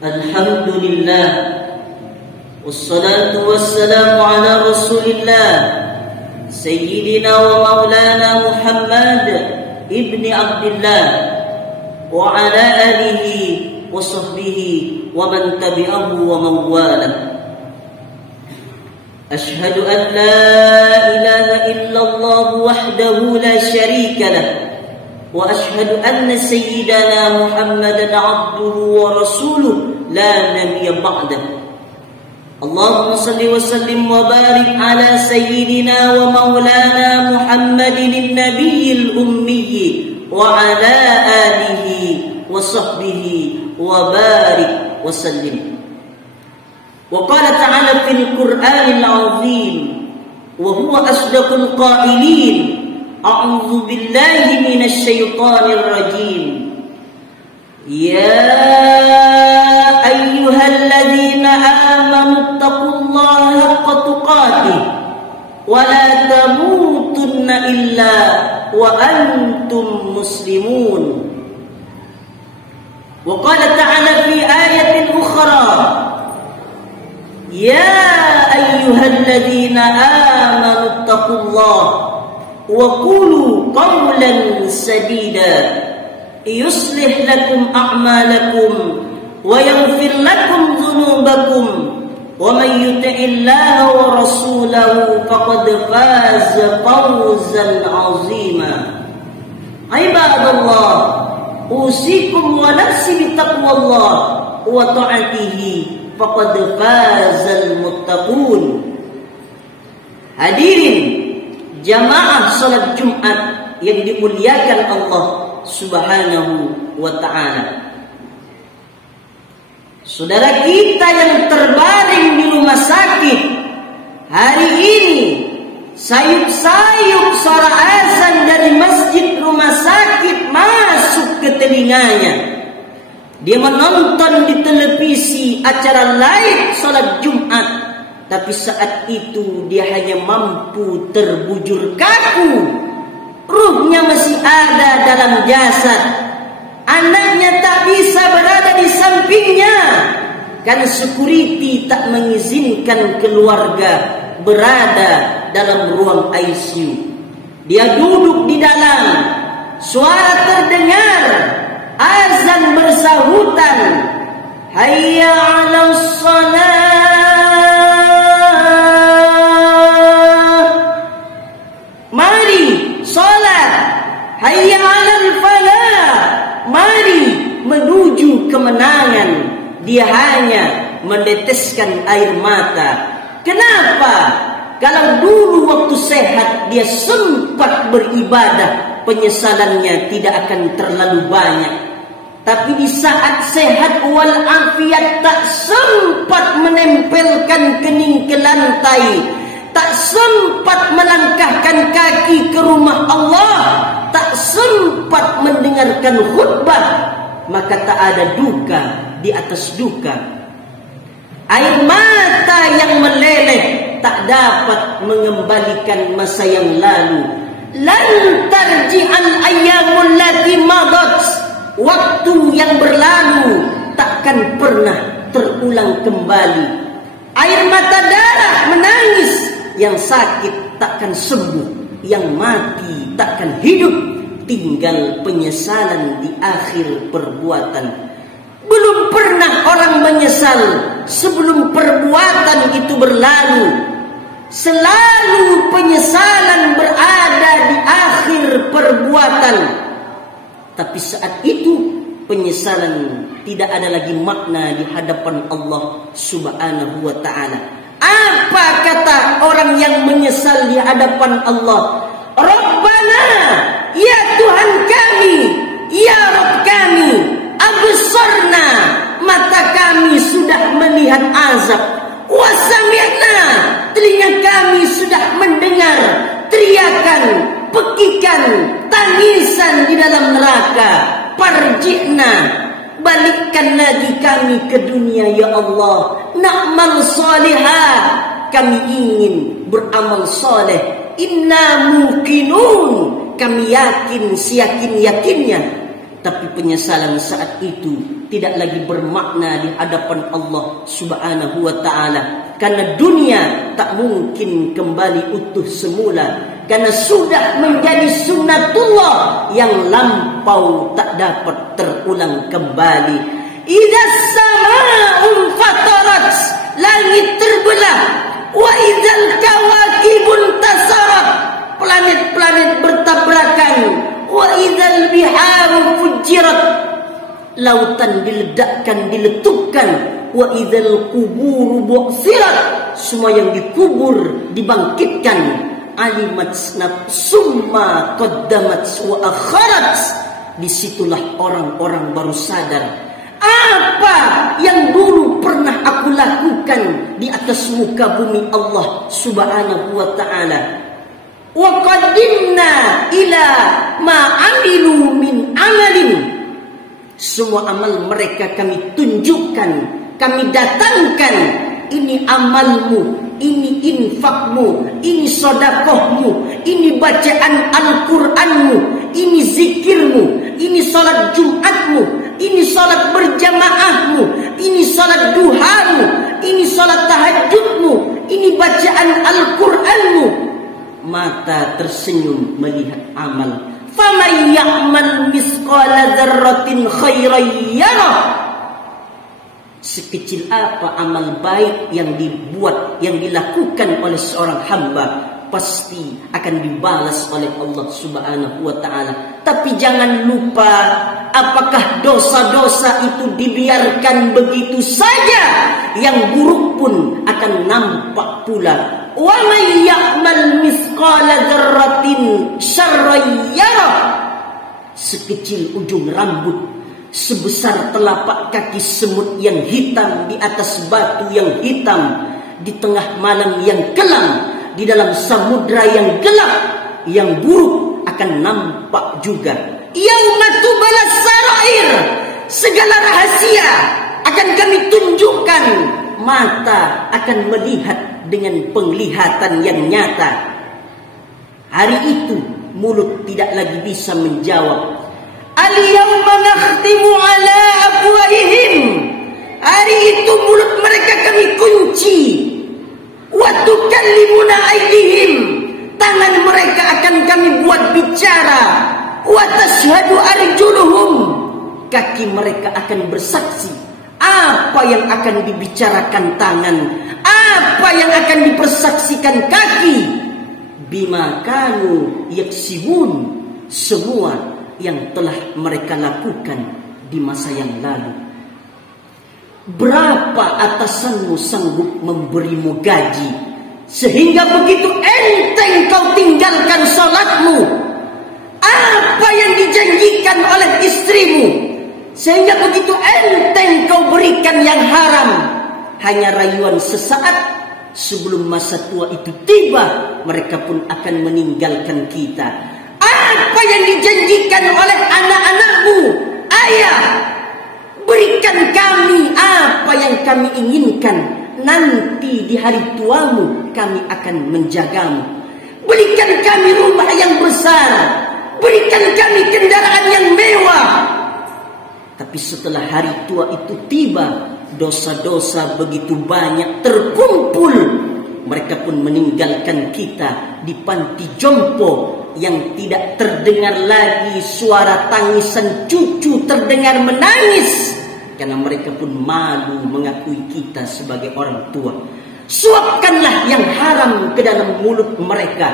Alhamdulillah, wassalatu wassalamu ala Rasulillah Sayyidina wa maulana Muhammad ibni Abdillah wa ala alihi wa sahbihi wa man tabi'ahu wa man walah. Ashhadu an la ilaha illallah wahdahu la syarika lah, wa ashhadu anna sayyidana Muhammadan abduhu wa rasuluh la nabiyya ba'dah. Allahumma salli wa sallim wa barik ala sayyidina wa maulana Muhammadin nabiyil ummi wa ala alihi wa sahbihi wa barik wa sallim. Wa qala ta'ala fil Qur'anil 'azim wa huwa asdaqul qailin. A'udzu billahi minasy syaithanir rajim. Ya ayyuhalladzina amanu taqullaha haqqa tuqatih wa la tamutunna illa wa antum muslimun. Wa qala ta'ala fi ayatin ukhra, ya ayyuhalladzina amanu taqullaha wa qulu qawlan sadida yuslih lakum a'malakum wa yaghfir lakum dhunubakum wa man yuti'illaha wa rasulahu faqad faza fawzan 'azima. Ibadallah, usikum wa nafsi bittaqwallah wa ta'atihi faqad fazal muttaqun. Hadirin jamaah salat Jumat yang dimuliakan Allah Subhanahu wa ta'ala. Saudara kita yang terbaring di rumah sakit, hari ini sayup-sayup suara azan dari masjid rumah sakit masuk ke telinganya. Dia menonton di televisi acara live salat Jumat, tapi saat itu dia hanya mampu terbujur kaku. Ruhnya masih ada dalam jasad. Anaknya tak bisa berada di sampingnya karena security tak mengizinkan keluarga berada dalam ruang ICU. Dia duduk di dalam, suara terdengar, azan bersahutan, hayya 'alas shalah, mari salat, hayya 'alal falah, mari menuju kemenangan. Dia hanya meneteskan air mata. Kenapa? Kalau dulu waktu sehat dia sempat beribadah, penyesalannya tidak akan terlalu banyak. Tapi di saat sehat walafiat tak sempat menempelkan kening ke lantai, tak sempat melangkahkan kaki ke rumah Allah, tak sempat mendengarkan khutbah, maka tak ada duka di atas duka. Air mata yang meleleh tak dapat mengembalikan masa yang lalu. Lan tarji'al ayyamul lati madat, waktu yang berlalu takkan pernah terulang kembali. Air mata darah menangis, yang sakit takkan sembuh, yang mati takkan hidup. Tinggal penyesalan di akhir perbuatan. Belum pernah orang menyesal sebelum perbuatan itu berlalu. Selalu penyesalan berada di akhir perbuatan. Tapi saat itu penyesalan tidak ada lagi makna di hadapan Allah Subhanahu wa ta'ala. Apa kata orang yang menyesal di hadapan Allah? Rabbana, ya Tuhan kami, ya Rabb kami, absarna, mata kami sudah melihat azab, wa sami'na, telinga kami sudah mendengar teriakan, pekikan, tangisan di dalam neraka. Parji'na, balikkan lagi kami ke dunia ya Allah. Na'mal salihah, kami ingin beramal saleh. Inna muqinun, kami yakin, siyakin-yakinnya. Tapi penyesalan saat itu tidak lagi bermakna di hadapan Allah Subhanahu wa ta'ala. Karena dunia tak mungkin kembali utuh semula, karena sudah menjadi sunnatullah yang lampau tak dapat terulang kembali. Idza samaa'un fatarat, langit terbelah. Wa idzal kawakibun tasarat, planet-planet bertabrakan. Wa idzal biharu fujirat, lautan diledakkan, diletupkan. Wa idzal quburu bu'sirat, semua yang dikubur dibangkitkan. Alimat nafsumma qaddamat wa akharat, disitulah orang-orang baru sadar apa yang dulu pernah aku lakukan di atas muka bumi Allah Subhanahu wa ta'ala. Wa qaddimna ila ma amilu min amalin, semua amal mereka kami tunjukkan, kami datangkan. Ini amalmu, ini infakmu, ini sedekahmu, ini bacaan Al-Quranmu, ini zikirmu, ini salat Jumatmu, ini salat berjamaahmu, ini salat duhamu, ini salat tahajudmu, ini bacaan Al-Quranmu. Mata tersenyum melihat amal. Faman ya'mal misqala dzarratin khairan yarah, sekecil apa amal baik yang dibuat, yang dilakukan oleh seorang hamba, pasti akan dibalas oleh Allah Subhanahu wa ta'ala. Tapi jangan lupa, apakah dosa-dosa itu dibiarkan begitu saja? Yang buruk pun akan nampak pula. Wa may ya'mal misqala dzarratin syarran yarah, sekecil ujung rambut, sebesar telapak kaki semut yang hitam di atas batu yang hitam, di tengah malam yang kelam, di dalam samudra yang gelap, yang buruk akan nampak juga. Yauma tubalas sarair, segala rahasia akan kami tunjukkan. Mata akan melihat dengan penglihatan yang nyata. Hari itu mulut tidak lagi bisa menjawab. Al-yawma nakhtimu ala afwahihim, hari itu mulut mereka kami kunci. Wa tukallimuna aydihim, tangan mereka akan kami buat bicara. Wa tashhadu arjuluhum, kaki mereka akan bersaksi. Apa yang akan dibicarakan tangan, apa yang akan dipersaksikan kaki. Bima kanu yaksibun, semua yang telah mereka lakukan di masa yang lalu. Berapa atasanmu sanggup memberimu gaji sehingga begitu enteng kau tinggalkan salatmu? Apa yang dijanjikan oleh istrimu sehingga begitu enteng kau berikan yang haram? Hanya rayuan sesaat, sebelum masa tua itu tiba, mereka pun akan meninggalkan kita. Apa yang dijanjikan oleh anak-anakmu? Ayah, berikan kami apa yang kami inginkan. Nanti di hari tuamu kami akan menjagamu. Berikan kami rumah yang besar, berikan kami kendaraan yang mewah. Tapi setelah hari tua itu tiba, dosa-dosa begitu banyak terkumpul. Mereka pun meninggalkan kita di panti jompo yang tidak terdengar lagi suara tangisan cucu terdengar menangis, karena mereka pun malu mengakui kita sebagai orang tua. Suapkanlah yang haram ke dalam mulut mereka,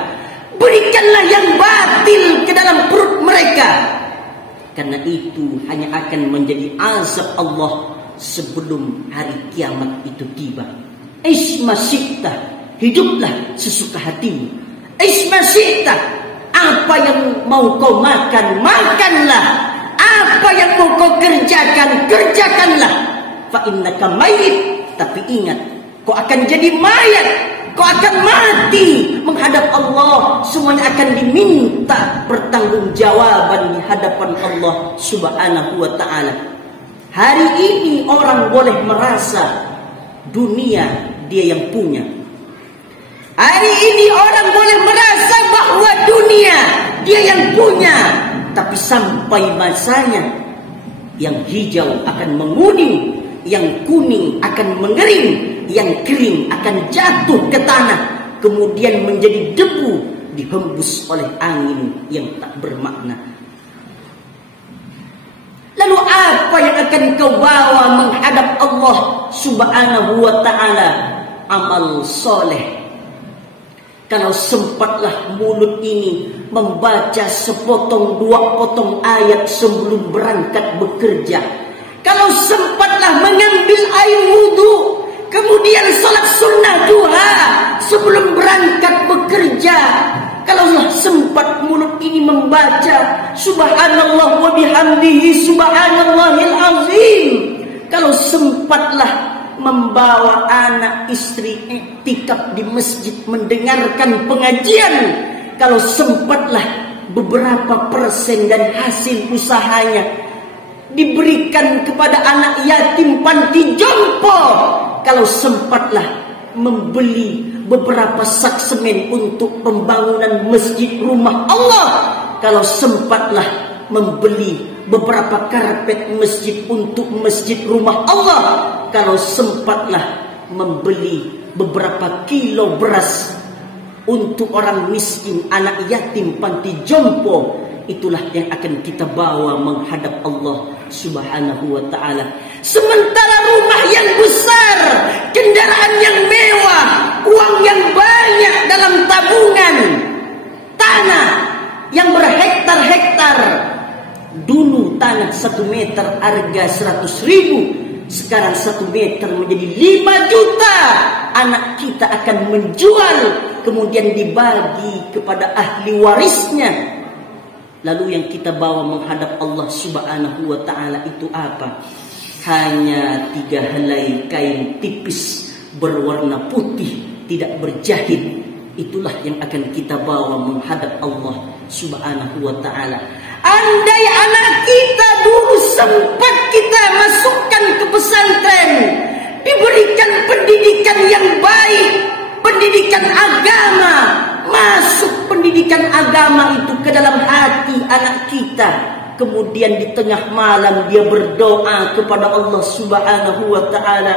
berikanlah yang batil ke dalam perut mereka, karena itu hanya akan menjadi azab Allah sebelum hari kiamat itu tiba. Ismasyita, hiduplah sesuka hatimu. Ismasyita, apa yang mau kau makan, makanlah. Apa yang mau kau kerjakan, kerjakanlah. Fa innaka mayyit, tapi ingat, kau akan jadi mayat, kau akan mati menghadap Allah. Semuanya akan diminta pertanggungjawaban di hadapan Allah Subhanahu wa ta'ala. Hari ini orang boleh merasa dunia dia yang punya. Hari ini orang boleh merasa bahwa dunia dia yang punya. Tapi sampai masanya Yang hijau akan menguning, yang kuning akan mengering, yang kering akan jatuh ke tanah, kemudian menjadi debu dihembus oleh angin yang tak bermakna. Lalu apa yang akan kau bawa menghadap Allah Subhanahu wa ta'ala? Amal soleh. Kalau sempatlah mulut ini membaca sepotong dua potong ayat sebelum berangkat bekerja, kalau sempatlah mengambil air wudhu, kemudian salat sunnah duha sebelum berangkat bekerja, kalau sempat mulut ini membaca subhanallah wa bihamdihi subhanallahil azim, kalau sempatlah membawa anak istri iktikaf di masjid mendengarkan pengajian, kalau sempatlah beberapa persen dan hasil usahanya diberikan kepada anak yatim panti jompo, kalau sempatlah membeli beberapa sak semen untuk pembangunan masjid rumah Allah, kalau sempatlah membeli beberapa karpet masjid untuk masjid rumah Allah, kalau sempatlah membeli beberapa kilo beras untuk orang miskin, anak yatim panti jompo, itulah yang akan kita bawa menghadap Allah Subhanahu wa ta'ala. Sementara rumah yang besar, kendaraan yang mewah, uang yang banyak dalam tabungan, tanah yang berhektar-hektar. Dulu tanah 1 meter harga 100.000, sekarang 1 meter menjadi 5 juta. Anak kita akan menjual, kemudian dibagi kepada ahli warisnya. Lalu yang kita bawa menghadap Allah Subhanahu wa ta'ala itu apa? Hanya 3 helai kain tipis berwarna putih, tidak berjahit. Itulah yang akan kita bawa menghadap Allah Subhanahu wa ta'ala. Andai anak kita dulu sempat kita masukkan ke pesantren, diberikan pendidikan yang baik, pendidikan agama, masuk pendidikan agama itu ke dalam hati anak kita, kemudian di tengah malam dia berdoa kepada Allah Subhanahu wa ta'ala,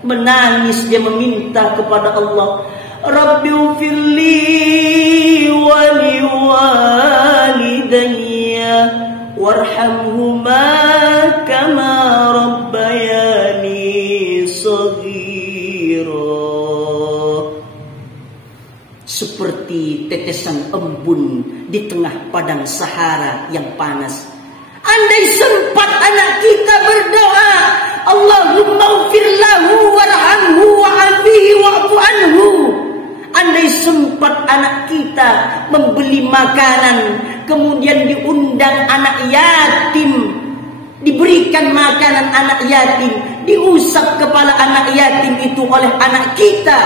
menangis, dia meminta kepada Allah, Rabbi ufirli wa liwalidayya warhamhuma kama rabbayani shaghira. Seperti tetesan embun di tengah padang Sahara yang panas. Andai sempat anak kita berdoa, Allahumma ufir lahu warhamhu wa'afihi wa'fu anhu. Andai sempat anak kita membeli makanan, kemudian diundang anak yatim, diberikan makanan anak yatim, diusap kepala anak yatim itu oleh anak kita,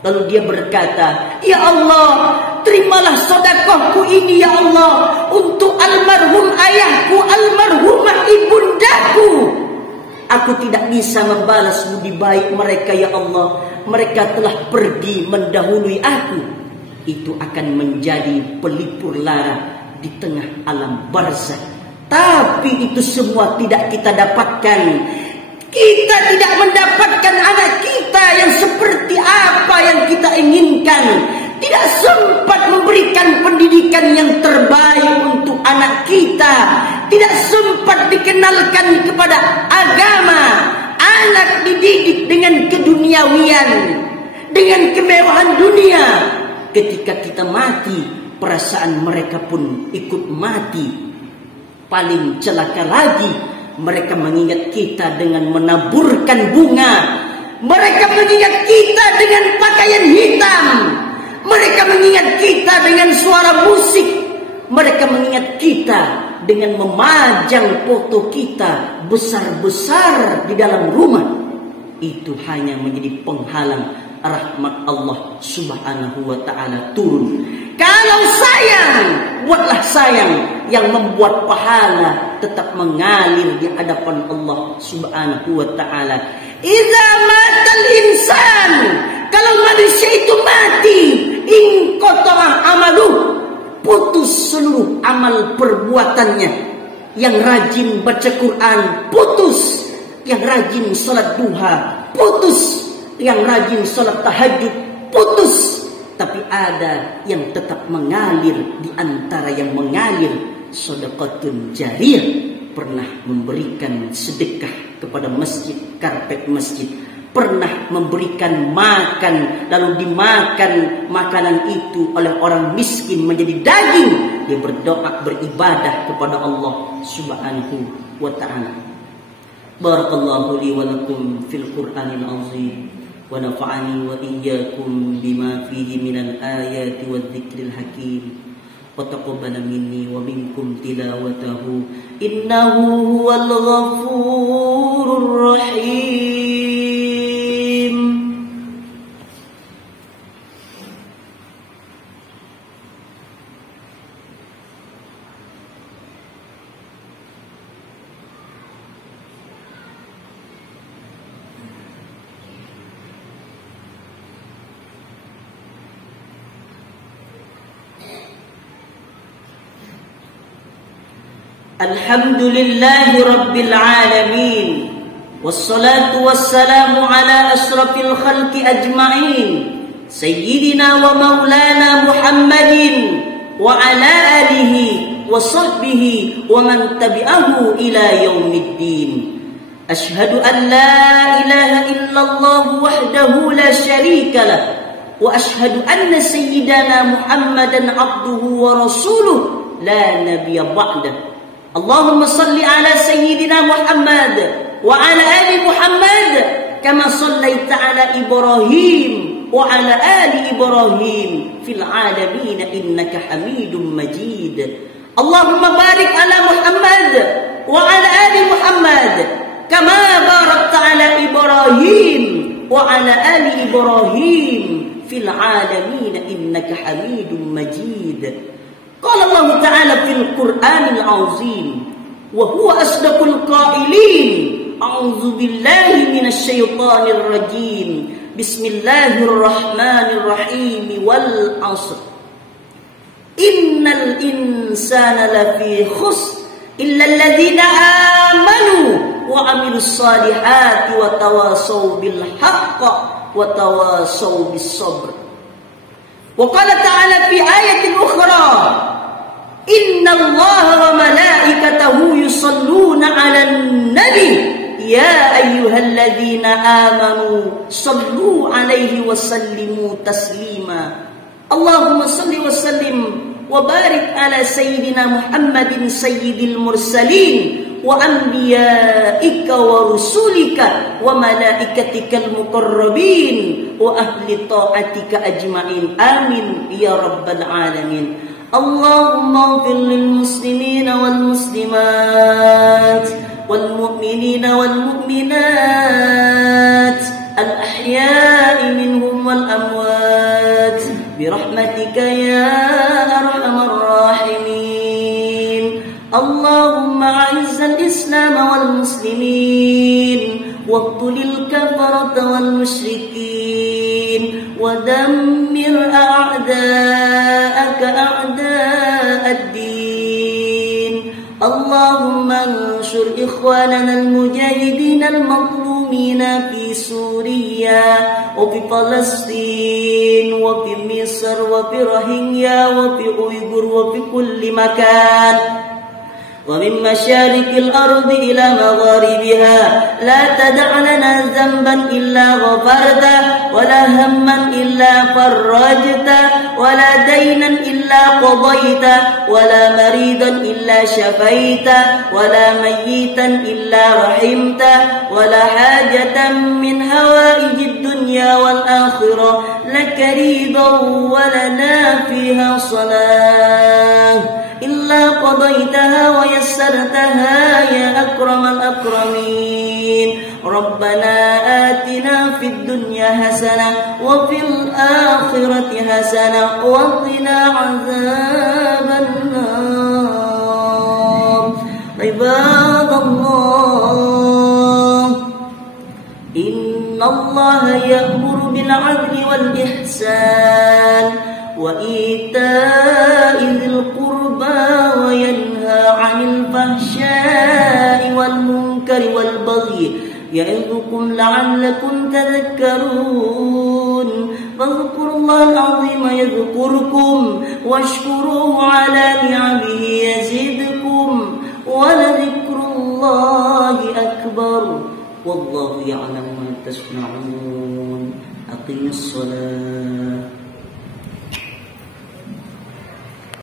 lalu dia berkata, ya Allah, terimalah sedekahku ini ya Allah untuk almarhum ayahku, almarhumah ibundaku. Aku tidak bisa membalas budi baik mereka ya Allah, mereka telah pergi mendahului aku. Itu akan menjadi pelipur lara di tengah alam barzakh. Tapi itu semua tidak kita dapatkan. Kita tidak mendapatkan anak kita yang seperti apa yang kita inginkan. Tidak sempat memberikan pendidikan yang terbaik untuk anak kita. Tidak sempat dikenalkan kepada agama. Anak dididik dengan keduniawian, dengan kemewahan dunia. Ketika kita mati, perasaan mereka pun ikut mati. Paling celaka lagi, mereka mengingat kita dengan menaburkan bunga. Mereka mengingat kita dengan pakaian hitam. Mereka mengingat kita dengan suara musik. Mereka mengingat kita dengan memajang foto kita besar-besar di dalam rumah. Itu hanya menjadi penghalang rahmat Allah Subhanahu wa ta'ala turun. Kalau sayang, buatlah sayang yang membuat pahala tetap mengalir di hadapan Allah Subhanahu wa ta'ala. Idza matal insan, kalau manusia itu mati, inqata amaluh, putus seluruh amal perbuatannya. Yang rajin baca Quran putus, yang rajin salat duha putus, yang rajin salat tahajud putus. Tapi ada yang tetap mengalir. Di antara yang mengalir, sedekatun jariyah, pernah memberikan sedekah kepada masjid, karpet masjid, pernah memberikan makan, lalu dimakan makanan itu oleh orang miskin menjadi daging. Dia berdoa, beribadah kepada Allah Subhanahu wa ta'ala. Barakallahu li wa lakum fil Qur'anil azim, wa nafa'ani wa iyyakum bima fihi minal ayati wal dzikril hakim, wa taqabbala minni wa minkum tilawatahu innahu huwal ghafurur rahim. Alhamdulillahi Rabbil Alamin, wassalatu wassalamu ala ashrafil khalqi ajma'in, Sayyidina wa maulana Muhammadin wa ala alihi wa sahbihi wa man tabi'ahu ila yaumiddin. Ashhadu an la ilaha illallah wahdahu la sharika lah, wa ashhadu anna Sayyidana Muhammadan abduhu wa rasuluh la nabiyya ba'dah. Allahumma salli ala Sayyidina Muhammad wa ala ali Muhammad kama sallaita ala Ibrahim wa ala ali Ibrahim fil alamin innaka Hamidum Majid. Allahumma barik ala Muhammad wa ala ali Muhammad kama barakta ala Ibrahim wa ala ali Ibrahim fil alamin innaka Hamidum Majid. Qala Allah Ta'ala fil Qur'anil azim, wa huwa asdaqul qailin, a'udzu billahi minasy syaithanir rajim, bismillahirrahmanirrahim, wal 'ashr, innal insana lafi khusr illa alladhina amanu wa 'amilus salihati wa tawasaw bil haqq wa tawasaw bis sabr. Wa qala ta'ala fi ayatin ukhra, inna allaha wa malaikatahu yusalluna 'alan nabi ya ayyuhalladzina amanu sallu 'alaihi wa sallimu taslima. Allahumma salli wa sallim wa barik ala sayyidina Muhammadin sayyidil mursalin wa anbiya'ika wa rusulika wa malaikatikal muqarrabin wa ahli ta'atika ajma'in. Amin ya rabbal alamin. Allahumma ighfir lil muslimina wal muslimat wal mu'minina wal mu'minat al ahya'i minhum wal amwat bi rahmatika ya arhamar rahimin. Allahumma a'izzal islam wal muslimin waqtulil kafarata wal musyrikin wa dammir a'da'aka a'da'ad din. Allahumma anshur ikhwanana al mujahidin al mazlumina fi Suriya wa fi Palestin wa fi Misr wa fi Rohingya wa fi Uyghur wa fi kulli makan ومن مشارق الأرض إلى مغاربها لا تدع لنا ذنبا إلا غفرته ولا هما إلا فرجته ولا دينا إلا قضيته ولا مريضا إلا شفيته ولا ميتا إلا رحمته ولا حاجة من هوائج الدنيا والآخرة لك رضا ولنا فيها صلاة إلا قضيتها ويسرتها يا أكرم الأكرمين. ربنا آتنا في الدنيا حسنة وفي الآخرة حسنة وقنا عذاب النار. عباد الله إن الله يأمر بالعدل والإحسان وإيتاء ذي القربى وينهى عن الفحشاء الفحشاء والمنكر والبغي يعظكم لعلكم تذكرون فاذكروا الله العظيم يذكركم واشكروه على نعمه يزدكم ولذكر الله أكبر والله يعلم ما تصنعون أقيموا الصلاة